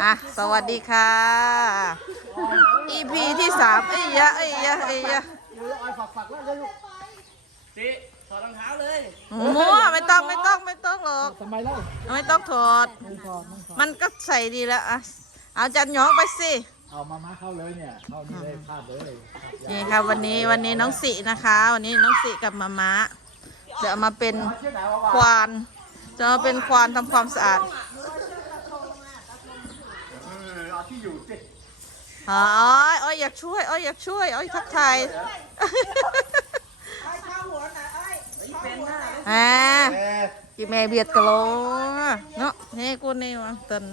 อะ สวัสดีค่ะ EP ที่สามเอ้ยยะเอ้ยยะเอ้ยยะสิถอดรองเท้าเลยมั่วไม่ต้องไม่ต้องไม่ต้องหรอกทำไมเล่าไม่ต้องถอดไม่ถอดไม่ถอด มันก็ใส่ดีแล้วอะเอาจันหยองไปสิเอามามาเข้าเลยเนี่ยเข้านี่เลยพลาดเลยนี่ค่ะวันนี้วันนี้น้องสินะคะ วันนี้น้องสิกับมาม้าจะเอามาเป็นควานจะมาเป็นควานทำความสะอาด เอาที่อยู่สิ อ๋ออ้อยอยากช่วยอ้อยอยากช่วยอ้อยทักทายอ่าพี่แม่เบียดกะโหลเนาะนี่กูนี่วะเตัน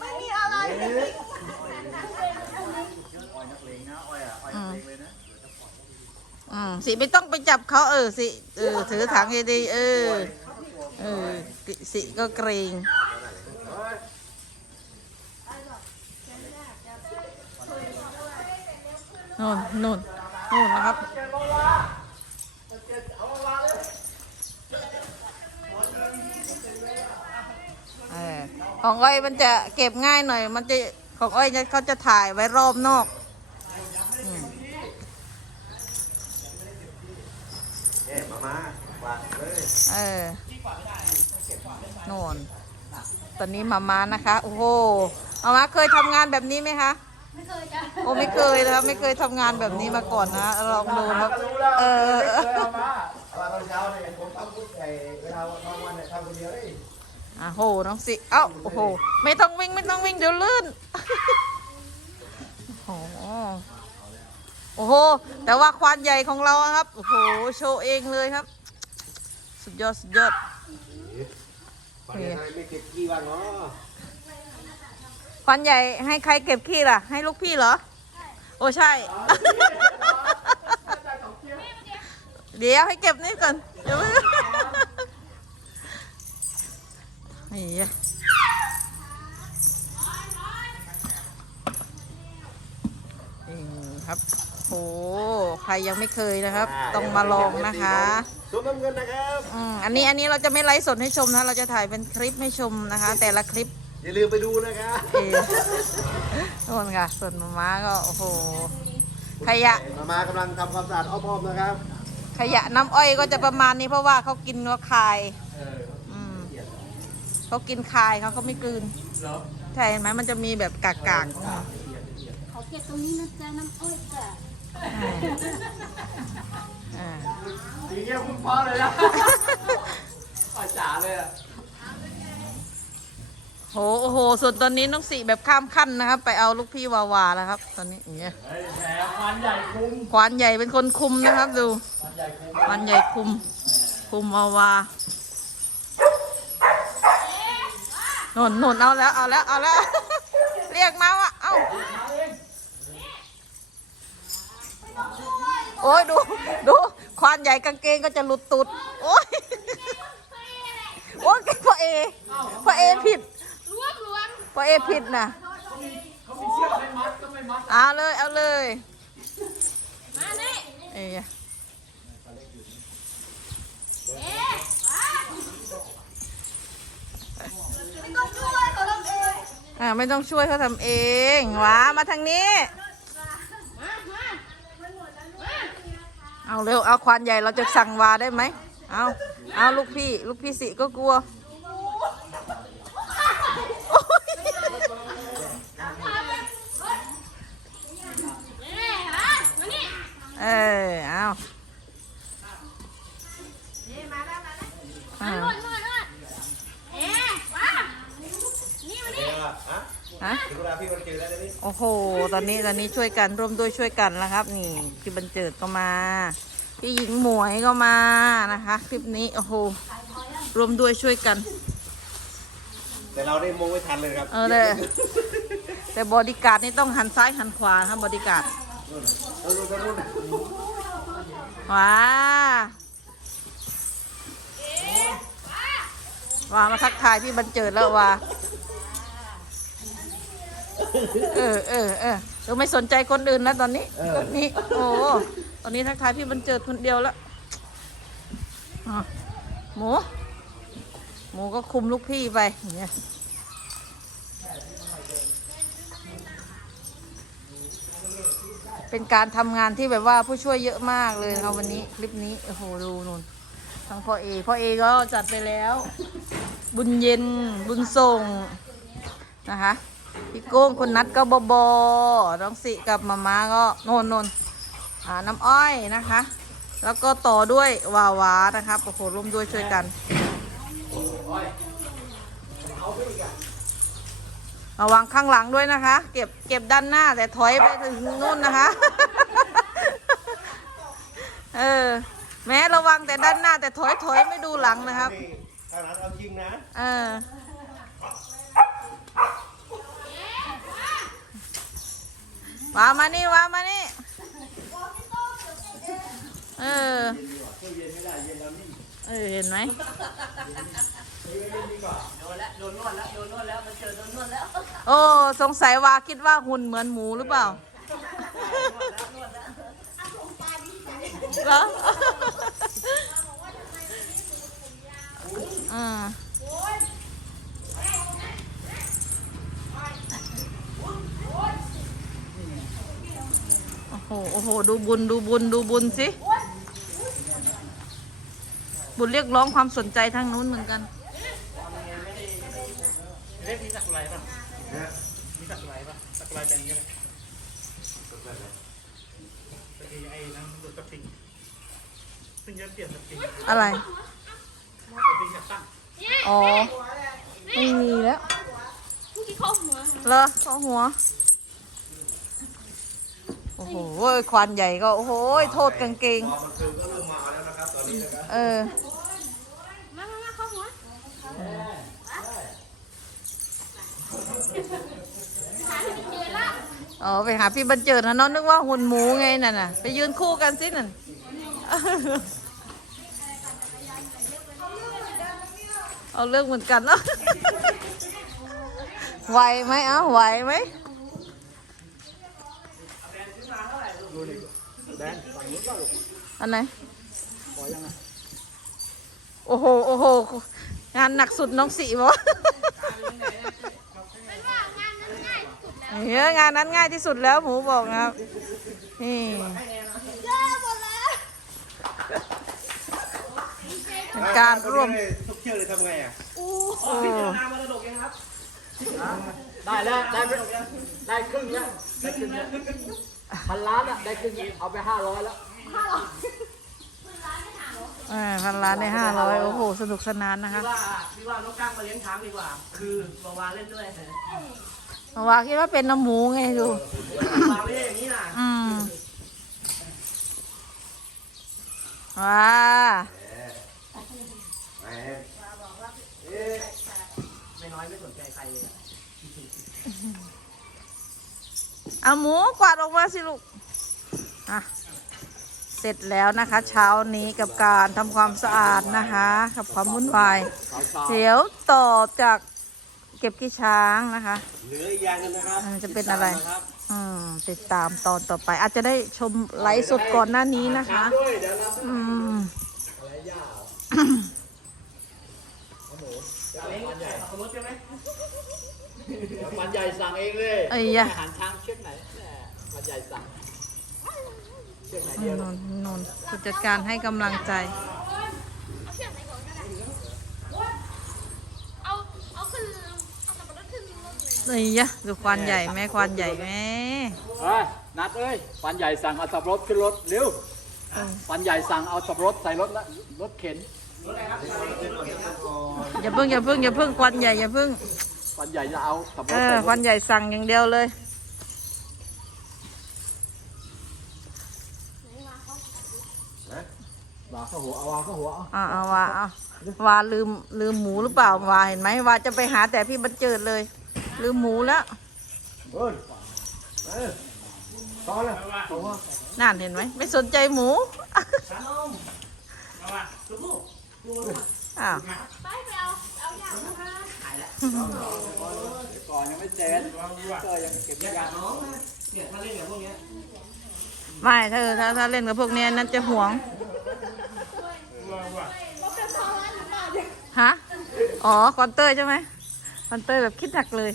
ไม่มีอะไร อืมอืมสิไม่ต้องไปจับเขาเออสิเออถือถังดีๆเออเออสิก็ นู่นนู่นนู่นนะครับเออของอ้อยมันจะเก็บง่ายหน่อย มันจะของอ้อยเนี่ยเขาจะถ่ายไว้รอบนอกเนี่ยมามาฝาเลยเออน่นตอนนี้มามานะคะ โอ้โหมามาเคยทำงานแบบนี้ไหมคะ ไม่เคยจ้ะโอ้ไม่เคยนะครับไม่เคยทำงานแบบนี้มาก่อนนะลองดูครับเออเอามาว่าตอนเช้าเนี่ยผมทำพุทธไอ้เวลาบางวันเนี่ยทำคนเดียวเลยอะโหน้องสิเอ้าโอ้โห ไม่ต้องวิ่งไม่ต้องวิ่งเดี๋ยวลื่น โอ้โหโอ้โห แต่ว่าควานใหญ่ของเราอะครับ โอ้โห โชว์เองเลยครับ สุดยอด สุดยอดตอนนี้ไม่เก็บขี้ว่างเนาะ ควานใหญ่ให้ใครเก็บขี้ล่ะ ให้ลูกพี่เหรอ โอ้ใช่ เดี๋ยวให้เก็บนี่ก่อน เดี๋ยวนี่นี่ครับโอ้ใครยังไม่เคยนะครับ ต้องมาลองนะคะซุ้มน้ำเงินนะครับ อืมอันนี้อันนี้เราจะไม่ไลฟ์สดให้ชมนะ เราจะถ่ายเป็นคลิปให้ชมนะคะ แต่ละคลิป อย่าลืมไปดูนะครับเออโน่นค่ะ ส่วนมาม้าก็ โอ้โห ขยะ มามากำลังทำความสะอาดอ้อมๆนะครับขยะน้ำอ้อยก็จะประมาณนี้เพราะว่าเขากินว่าคายอืมเขากินคายเขาเขาไม่กลืนใช่เห็นไหมมันจะมีแบบกากๆอืมขอเก็บตรงนี้นะจ๊ะน้ำอ้อยจ้ะอ่าทีเงี้ยคุณพ่อเลยนะป้าจ๋าเลยอะ โหโอ้โห ส่วนตอนนี้น้องสีแบบข้ามขั้นนะครับ ไปเอาลูกพี่วาวาแล้วครับ ตอนนี้อย่างเงี้ยเฮ้ยแหมควันใหญ่คุ้มควานใหญ่เป็นคนคุมนะครับ ดูควันใหญ่คุ้มควานใหญ่คุม คุมวาวาโน่นโน่นเอาแล้วเอาแล้วเอาแล้ว เรียกมาว่าเอ้าโอ้ยดูดูควานใหญ่กางเกงก็จะหลุดตุดโอ้ยโอ้ยพ่อเอพ่อเอผิดรวม รวมพ่อเอผิดนะเอาเลย เอาเลย มานี่เอ้ยเอ๊ะอะไม่ต้องช่วยเขาทำเองอ่าไม่ต้องช่วยเขาทำเองหวามาทางนี้ เอาเร็ว เอาควานใหญ่เราจะสั่งวาได้ไหม เอา เอาลูกพี่ ลูกพี่สิก็กลัว เอ๊ะอะมานี่ เออเอานี่มาแล้วมาแล้วอ่านวดนวดนวดเอ๊ะมานี่มานี่ฮะถึงเวลาพี่วันเกิดแล้วนี่โอ้โห ตอนนี้ตอนนี้ช่วยกันร่วมด้วยช่วยกันแล้วครับ นี่พี่บรรเจิดก็มา พี่หญิงหมวยก็มานะคะ คลิปนี้โอ้โหร่วมด้วยช่วยกัน แต่เราได้มงไม่ทันเลยครับ เออเลยแต่บอดี้การ์ดนี่ต้องหันซ้ายหันขวานะครับบอดี้การ์ด เอาลงไปนู่นว้าว่ามาทักทายพี่บรรเจิดแล้วว่าเออเออเออเดี๋ยวไม่สนใจคนอื่นแล้วตอนนี้ตอนนี้ โอ้ตอนนี้ทักทายพี่บรรเจิดคนเดียวแล้วหมูหมูก็คุมลูกพี่ไปอย่างเงี้ย เป็นการทำงานที่แบบว่าผู้ช่วยเยอะมากเลยนะคะวันนี้คลิปนี้โอ้โหดูนู่นทั้งพ่อเอพ่อเอก็จัดไปแล้ว บุญเย็นบุญส่งนะคะพี่โก้งคนนัดก็บอบอน้องสิกับมาม่าก็โนนโนนอ่าน้ำอ้อยนะคะ แล้วก็ต่อด้วยวาวานะครับโอ้โหร่วมด้วยช่วยกัน ระวังข้างหลังด้วยนะคะ เก็บเก็บด้านหน้าแต่ถอยไปถึงนู่นนะคะ เออ แม้ระวังแต่ด้านหน้าแต่ถอยถอยไม่ดูหลังนะครับนี่ทางนั้นเอาจริงนะ เออวามานี่วามานี่ เออ เออ เห็นไหม โดนแล้วโดนนวดแล้วโดนนวดแล้วมันเจอโดนนวดแล้วโอ้สงสัยวาคิดว่าหุ่นเหมือนหมูหรือเปล่าเหรออ่าโอ้โหโอ้โหดูบุญดูบุญดูบุญสิบุญเรียกร้องความสนใจทางนู้นเหมือนกัน เล็กมีสักไรป่ะมีสักไร ป่ะสักไรเป็นยังไงตะกี้ไอ้น้ำดูดสปริงซึ่งจะเปลี่ยนสปริงอะไรสปริงจะตั้งอ๋อ ไม่มีแล้วผู้ที่เข้าหัวเหรอเข้าหัว โอ้โหควันใหญ่ก็ โอ้โห โทษกางเกงพอมันคือก็เริ่มมาแล้วนะครับตอนนี้นะครับเออมามามาเข้าหัวหาที่เจอละ อ๋อไปหาพี่บรรเจิดนะน้องนึกว่าหุ่นหมูไงนั่นน่ะ ไปยืนคู่กันสินั่นเอาเรื่องเหมือนกันเนาะไหวไหมเอ้าไหวไหมอันไหนโอ้โห โอ้โห งานหนักสุดน้องสีบอก เป็นว่างานนั้นง่าย สุดแล้วเฮ้ยงานนั้นง่ายที่สุดแล้วหมูบอกนะครับ นี่เลิกหมดแล้วเป็นการร่วมทุกเชือกเลยทำไงอะโอ้ได้แล้วได้ไปได้ครึ่งแล้วได้ครึ่งแล้วพันล้านอะได้ครึ่งแล้วเอาไปห้าร้อยแล้วอ่าพันล้านในห้าร้อยโอ้โห สนุกสนานนะคะว่าพี่ว่าน้องก้างมาเลี้ยงช้างดีกว่า คือมาวาเล่นด้วย มาวาคิดว่าเป็นน้ำหมูไงดูวาไม่ใช่อย่างนี้นะอืมว้าแหมเอ๊ะไม่น้อยไม่สนใจใครเลยอะเอาหมูกวาดออกมาสิลูกอะเสร็จแล้วนะคะ เช้านี้กับการทำความสะอาดนะคะ กับความวุ่นวาย เดี๋ยวต่อจากเก็บขี้ช้างนะคะเหลืออีกอย่างหนึงนะครับอืมจะเป็นอะไรอืมติดตามตอนต่อไป อาจจะได้ชมไลฟ์สดก่อนหน้านี้นะคะ ด้วยเดี๋ยวรับอืมเลี้ยงขับรถใช่ไหมวันใหญ่สั่งเองเลยไอ้ยะอาหารช้างเชือกไหนแหม่วันใหญ่สั่งเชือกไหนอืเดีมยวนนนนผู้จัดการให้กำลังใจ เอาเชือกไหนก่อนก็ได้เอาเอาขึ้นเอาสับปะรดขึ้น รถเลยไอ้ยะดูควันใหญ่แม่ควันใหญ่แม่เฮ้ยนัดเอ้ยวันใหญ่สั่งเอาสับปะรถขึ้นรถเร็ววันใหญ่สั่งเอาสับปะรถใส่รถละรถเข็นอย่าเพิ่งอย่าเพิ่งอย่าเพิ่งควันใหญ่อย่าเพิ่งวันใหญ่จะเอาสับปะเอรถอใส่รควันถใหญ่สั่งอย่างเดียวเลย วางเข้าหัวเอาวางเข้าหัวเอาอ่าเอาวาเอาวาลืมลืมหมูหรือเปล่าวาเห็นไหมวาจะไปหาแต่พี่บรรเจิดเลย ลืมหมูแล้วนั่นเห็นไหม ไม่สนใจหมู อ้าวไปไปเอาเอาอย่างนะคะก่อนยังไม่เสร็จก็ยังเก็บยาน้องเนี่ยถ้าเล่นกับพวกเนี้ยไม่ถ้าถ้าถ้าเล่นกับพวกเนี้ยนั่นจะห่วงฮะ อ๋อคอนเตอร์ใช่ไหม คอนเตอร์แบบคิดหนักเลย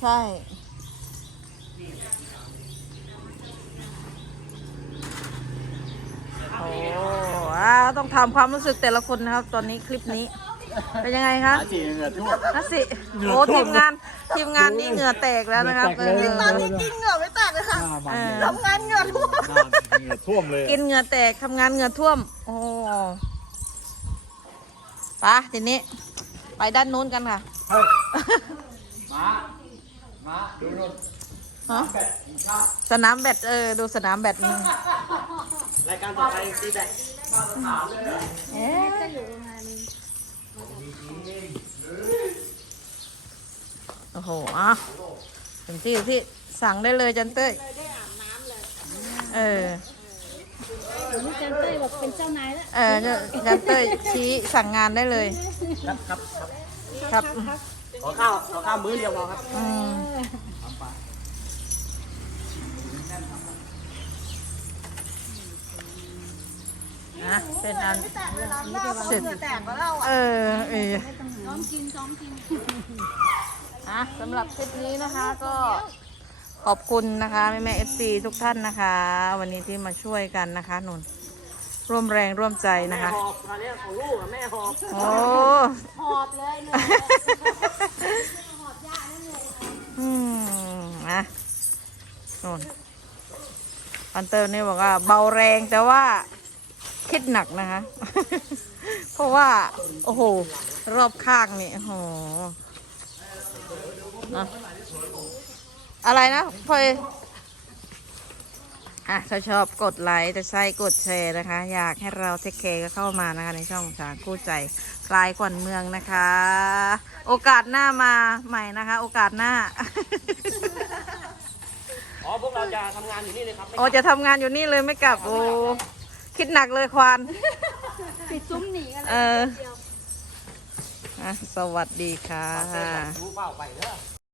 ใช่ โอ้อ่าต้องถามความรู้สึกแต่ละคนนะครับ ตอนนี้คลิปนี้ เป็นยังไงคะหาจีเหงื่อท่วม นัสสิโอ้ทีมงานทีมงานนี่เหงื่อแตกแล้วนะครับเหงื่อแตกเลยเออตอนนี้กินเหงื่อไม่แตกเลยค่ะหน้ามันเออเลยทำงานเหงื่อท่วม หน้าเหงื่อท่วมเลยกินเหงื่อแตกทำงานเหงื่อท่วม โอ้ไปะทีนี้ ไปด้านนู้นกันค่ะมามาดูรถฮะแบตกินข้าวสนามแบดเออดูสนามแบดนี่รายการต่อไปตีแบตเอ๊ะจะอยู่ประมาณโอ้โหอะเต็มที่ที่สั่งได้เลยจันเต้ยได้อาบน้ำ เลยเออนี่เจนเต้ยบอกเป็นเจ้านายแล้ว เออจันเต้ยชี้สั่งงานได้เลย ครับครับครับครับขอข้าวขอข้าวมื้อเดียวพอครับอืมนะเป็นอันแต่เวลาหน้าเขาเหงื่อแตกก็เล่าอะเออเออซ้อมกินซ้อมกินอะสำหรับคลิปนี้นะคะก็ ขอบคุณนะคะแม่แม่เอฟซีทุกท่านนะคะ วันนี้ที่มาช่วยกันนะคะนนร่วมแรงร่วมใจนะแม่คะ หอบคราวนี้ของลูกอะแม่หอบโอ้ หอบเลยเหนื่อยหอบยากนั่นเลยอืมนะนนอันเตอร์นี่บอกว่าเบาแรงแต่ว่าคิดหนักนะคะ เพราะว่า โอ้โห รอบข้างนี่โอ้โหนะ อะไรนะพลอยอะถ้าชอบกดไลค์จะใช่กดแชร์นะคะ อยากให้เราเทคแคร์ก็เข้ามานะคะ ในช่องสารคู่ใจคลายขวัญเมืองนะคะ โอกาสหน้ามาใหม่นะคะ โอกาสหน้า อ๋อพวกเราจะทำงานอยู่นี่เลยครับโอ้จะทำงานอยู่นี่เลยไม่กลับ โอ้คิดหนักเลยควาน ปิดซุ้มหนีกันเลยเออ เดียว อะสวัสดีค่ะ รู้เปล่าไปเด้อ